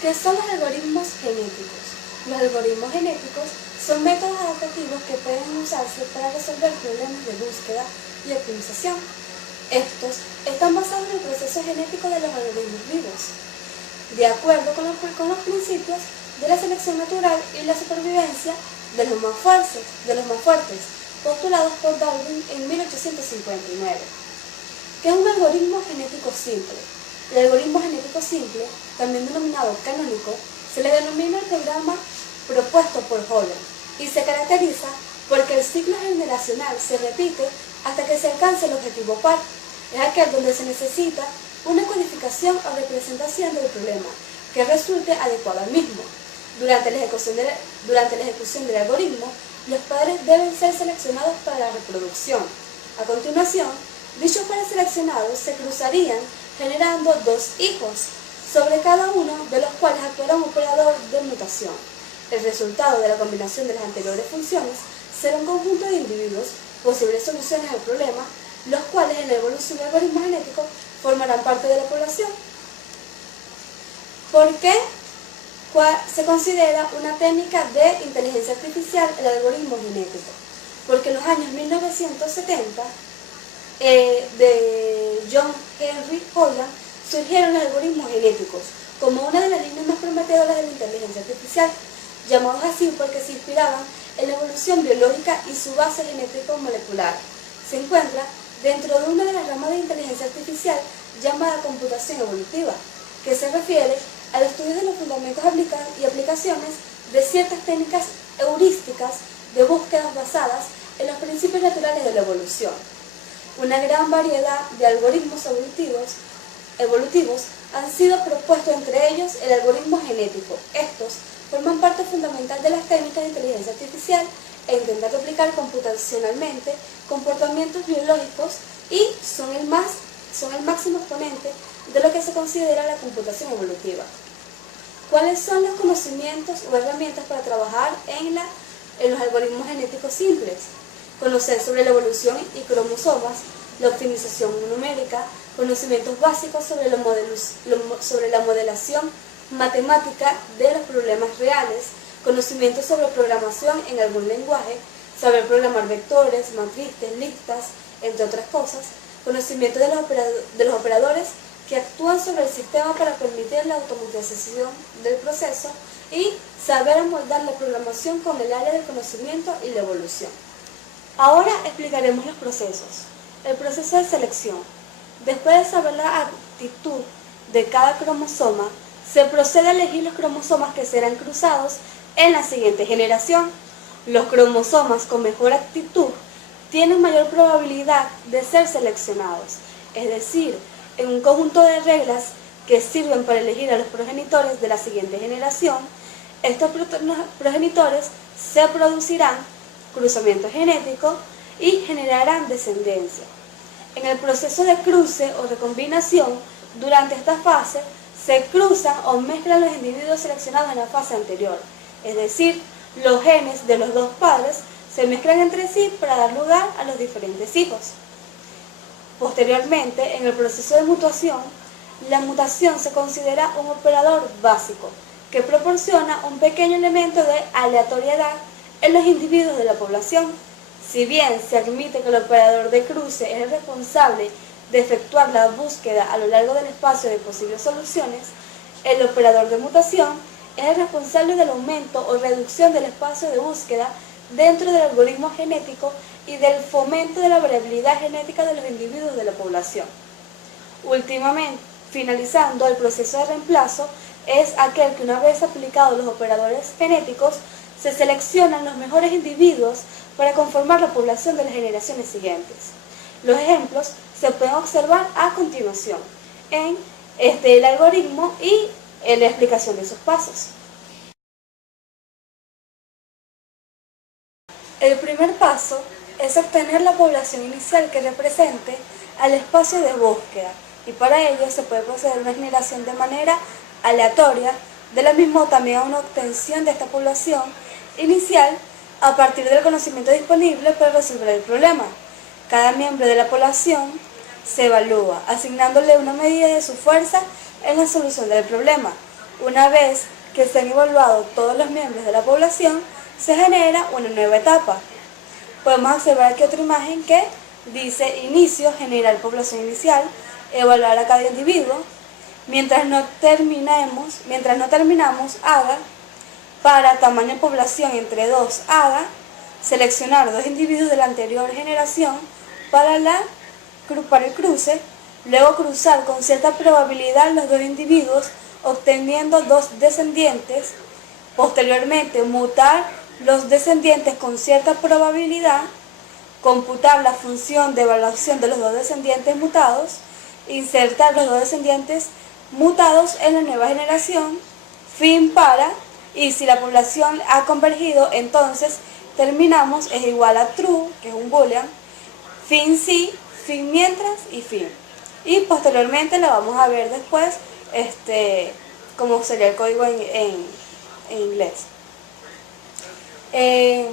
¿Qué son los algoritmos genéticos? Los algoritmos genéticos son métodos adaptativos que pueden usarse para resolver problemas de búsqueda y optimización. Estos están basados en el proceso genético de los organismos vivos, de acuerdo con los principios de la selección natural y la supervivencia de los más fuertes, postulados por Darwin en 1859. ¿Qué es un algoritmo genético simple? El algoritmo genético simple, también denominado canónico, se le denomina el programa propuesto por Holland y se caracteriza porque el ciclo generacional se repite hasta que se alcance el objetivo par. Es aquel donde se necesita una codificación o representación del problema que resulte adecuada al mismo. Durante la ejecución del algoritmo, los padres deben ser seleccionados para la reproducción. A continuación, dichos padres seleccionados se cruzarían generando dos hijos, sobre cada uno de los cuales actuará un operador de mutación. El resultado de la combinación de las anteriores funciones será un conjunto de individuos, posibles soluciones al problema, los cuales en la evolución del algoritmo genético formarán parte de la población. ¿Por qué se considera una técnica de inteligencia artificial el algoritmo genético? Porque en los años 1970 de John Henry Holland surgieron los algoritmos genéticos como una de las líneas más prometedoras de la inteligencia artificial, llamados así porque se inspiraban en la evolución biológica y su base genético-molecular. Se encuentra dentro de una de las ramas de inteligencia artificial llamada computación evolutiva, que se refiere al estudio de los fundamentos y aplicaciones de ciertas técnicas heurísticas de búsquedas basadas en los principios naturales de la evolución. Una gran variedad de algoritmos evolutivos han sido propuestos, entre ellos el algoritmo genético. Estos forman parte fundamental de las técnicas de inteligencia artificial e intentan replicar computacionalmente comportamientos biológicos y son el máximo exponente de lo que se considera la computación evolutiva. ¿Cuáles son los conocimientos o herramientas para trabajar en los algoritmos genéticos simples? Conocer sobre la evolución y cromosomas, la optimización numérica, conocimientos básicos sobre la modelación matemática de los problemas reales, conocimientos sobre programación en algún lenguaje, saber programar vectores, matrices, listas, entre otras cosas, conocimiento de los operadores que actúan sobre el sistema para permitir la automatización del proceso y saber amoldar la programación con el área del conocimiento y la evolución. Ahora explicaremos los procesos. El proceso de selección. Después de saber la actitud de cada cromosoma, se procede a elegir los cromosomas que serán cruzados en la siguiente generación. Los cromosomas con mejor actitud tienen mayor probabilidad de ser seleccionados, es decir, en un conjunto de reglas que sirven para elegir a los progenitores de la siguiente generación. Estos progenitores se producirán cruzamiento genético y generarán descendencia. En el proceso de cruce o recombinación, durante esta fase se cruzan o mezclan los individuos seleccionados en la fase anterior, es decir, los genes de los dos padres se mezclan entre sí para dar lugar a los diferentes hijos. Posteriormente, en el proceso de mutación, la mutación se considera un operador básico que proporciona un pequeño elemento de aleatoriedad en los individuos de la población. Si bien se admite que el operador de cruce es el responsable de efectuar la búsqueda a lo largo del espacio de posibles soluciones, el operador de mutación es el responsable del aumento o reducción del espacio de búsqueda dentro del algoritmo genético y del fomento de la variabilidad genética de los individuos de la población. Últimamente, finalizando, el proceso de reemplazo es aquel que, una vez aplicados los operadores genéticos, se seleccionan los mejores individuos para conformar la población de las generaciones siguientes. Los ejemplos se pueden observar a continuación en el algoritmo y en la explicación de sus pasos. El primer paso es obtener la población inicial que represente al espacio de búsqueda, y para ello se puede proceder a una generación de manera aleatoria, de la misma también a una obtención de esta población inicial a partir del conocimiento disponible para resolver el problema. Cada miembro de la población se evalúa, asignándole una medida de su fuerza en la solución del problema. Una vez que se han evaluado todos los miembros de la población, se genera una nueva etapa. Podemos observar aquí otra imagen que dice inicio, generar población inicial, evaluar a cada individuo. Mientras no terminamos, haga, para tamaño de población entre 2, haga, seleccionar 2 individuos de la anterior generación para el cruce, luego cruzar con cierta probabilidad los 2 individuos obteniendo 2 descendientes, posteriormente mutar los descendientes con cierta probabilidad, computar la función de evaluación de los 2 descendientes mutados, insertar los 2 descendientes mutados en la nueva generación, fin para, y si la población ha convergido, entonces terminamos es igual a true, que es un boolean, fin sí, fin mientras y fin. Y posteriormente la vamos a ver después, como sería el código en inglés. El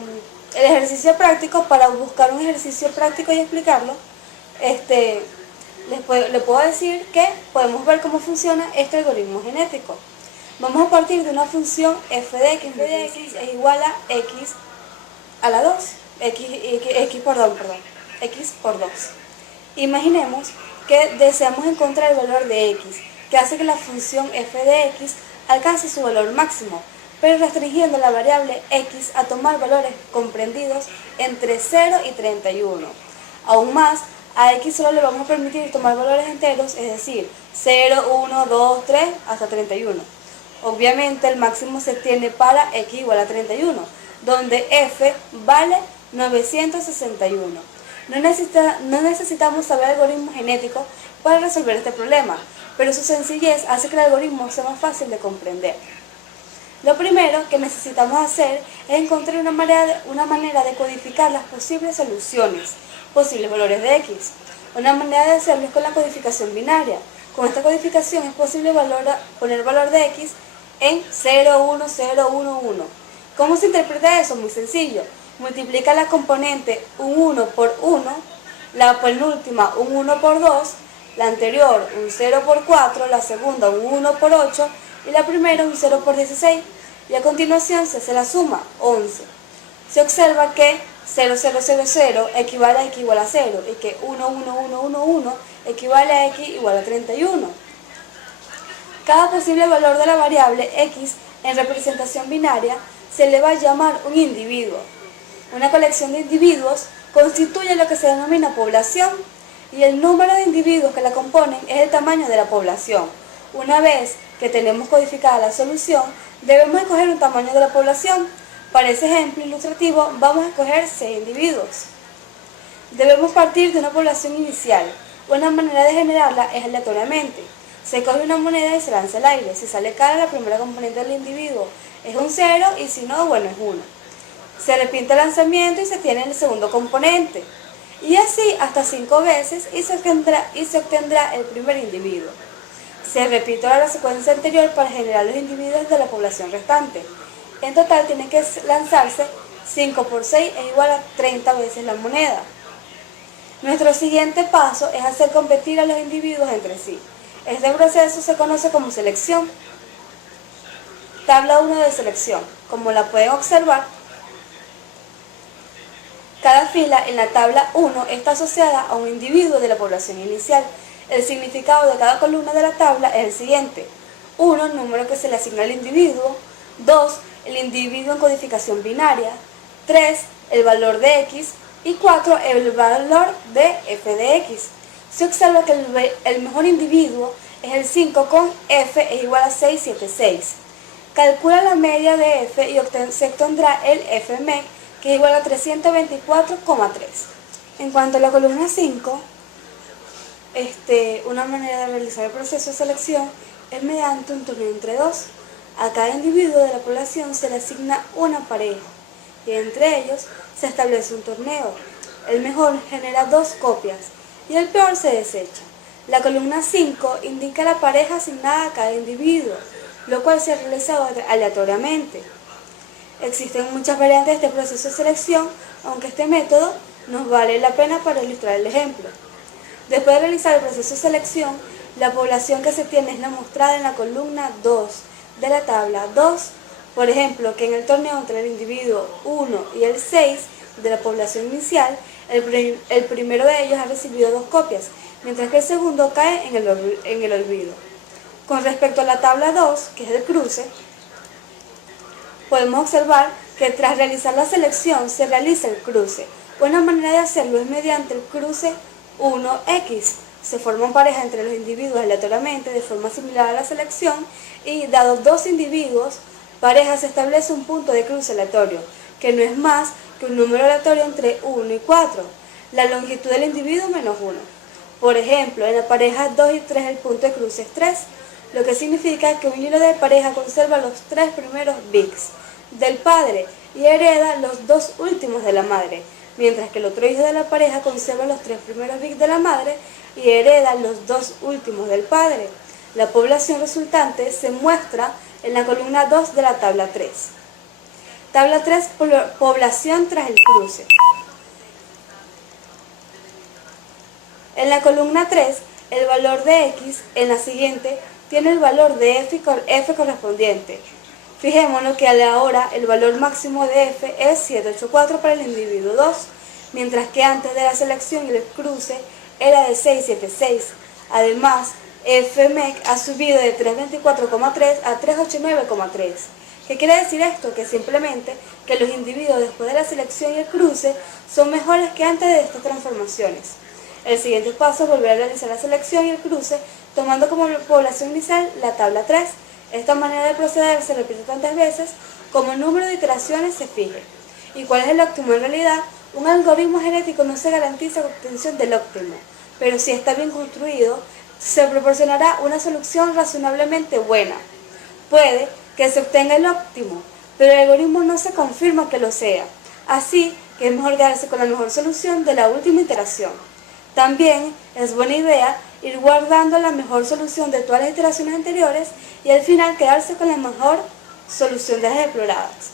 ejercicio práctico, para buscar un ejercicio práctico y explicarlo, le puedo decir que podemos ver cómo funciona este algoritmo genético. Vamos a partir de una función f de x es igual a x a la 2, x por 2. Imaginemos que deseamos encontrar el valor de x, que hace que la función f de x alcance su valor máximo, pero restringiendo la variable x a tomar valores comprendidos entre 0 y 31. Aún más, a x solo le vamos a permitir tomar valores enteros, es decir, 0, 1, 2, 3, hasta 31. Obviamente el máximo se tiene para x igual a 31, donde f vale 961. No necesitamos saber algoritmo genético para resolver este problema, pero su sencillez hace que el algoritmo sea más fácil de comprender. Lo primero que necesitamos hacer es encontrar una manera de codificar las posibles soluciones, posibles valores de x. Una manera de hacerlo es con la codificación binaria. Con esta codificación es posible poner valor de x en 0, 1, 0, 1, 1. ¿Cómo se interpreta eso? Muy sencillo. Multiplica la componente un 1 por 1, la penúltima un 1 por 2, la anterior un 0 por 4, la segunda un 1 por 8 y la primera un 0 por 16. Y a continuación se hace la suma, 11. Se observa que 0, 0, 0, 0 equivale a x igual a 0 y que 1, 1, 1, 1, 1 equivale a x igual a 31. Cada posible valor de la variable x en representación binaria se le va a llamar un individuo. Una colección de individuos constituye lo que se denomina población y el número de individuos que la componen es el tamaño de la población. Una vez que tenemos codificada la solución, debemos escoger un tamaño de la población. Para ese ejemplo ilustrativo vamos a escoger 6 individuos. Debemos partir de una población inicial. Una manera de generarla es aleatoriamente. Se coge una moneda y se lanza al aire. Si sale cara, la primera componente del individuo es un 0 y si no, bueno, es 1. Se repite el lanzamiento y se tiene el segundo componente. Y así hasta 5 veces y se obtendrá el primer individuo. Se repite ahora la secuencia anterior para generar los individuos de la población restante. En total tiene que lanzarse 5 por 6 es igual a 30 veces la moneda. Nuestro siguiente paso es hacer competir a los individuos entre sí. Este proceso se conoce como selección. Tabla 1 de selección. Como la pueden observar, cada fila en la tabla 1 está asociada a un individuo de la población inicial. El significado de cada columna de la tabla es el siguiente. 1, número que se le asigna al individuo. 2, el individuo en codificación binaria. 3, el valor de x. Y 4, el valor de f de x. Se observa que el mejor individuo es el 5 con f es igual a 676. Calcula la media de f y se obtendrá el fmec, que es igual a 324,3. En cuanto a la columna 5, una manera de realizar el proceso de selección es mediante un torneo entre 2. A cada individuo de la población se le asigna una pareja y entre ellos se establece un torneo. El mejor genera 2 copias y el peor se desecha. La columna 5 indica la pareja asignada a cada individuo, lo cual se ha realizado aleatoriamente. Existen muchas variantes de este proceso de selección, aunque este método nos vale la pena para ilustrar el ejemplo. Después de realizar el proceso de selección, la población que se tiene es la mostrada en la columna 2, de la tabla 2, por ejemplo, que en el torneo entre el individuo 1 y el 6 de la población inicial, el primero de ellos ha recibido 2 copias, mientras que el segundo cae en el olvido. Con respecto a la tabla 2, que es el cruce, podemos observar que tras realizar la selección se realiza el cruce. Una manera de hacerlo es mediante el cruce 1X. Se forman parejas entre los individuos aleatoriamente de forma similar a la selección y, dados 2 individuos, pareja se establece un punto de cruce aleatorio, que no es más que un número aleatorio entre 1 y 4, la longitud del individuo menos 1. Por ejemplo, en la pareja 2 y 3 el punto de cruce es 3, lo que significa que un hilo de pareja conserva los 3 primeros bits del padre y hereda los 2 últimos de la madre, mientras que el otro hijo de la pareja conserva los 3 primeros bits de la madre y hereda los 2 últimos del padre. La población resultante se muestra en la columna 2 de la tabla 3. Tabla 3, población tras el cruce. En la columna 3, el valor de X en la siguiente tiene el valor de F correspondiente. Fijémonos que a la hora el valor máximo de F es 784 para el individuo 2, mientras que antes de la selección y el cruce era de 676. Además, FMEC ha subido de 324,3 a 389,3. ¿Qué quiere decir esto? Que simplemente que los individuos después de la selección y el cruce son mejores que antes de estas transformaciones. El siguiente paso es volver a realizar la selección y el cruce, tomando como población inicial la tabla 3. Esta manera de proceder se repite tantas veces como el número de iteraciones se fije. ¿Y cuál es el óptimo? En realidad, un algoritmo genético no se garantiza la obtención del óptimo, pero si está bien construido, se proporcionará una solución razonablemente buena. Puede que se obtenga el óptimo, pero el algoritmo no se confirma que lo sea, así que es mejor quedarse con la mejor solución de la última iteración. También es buena idea ir guardando la mejor solución de todas las iteraciones anteriores y al final quedarse con la mejor solución de las exploradas.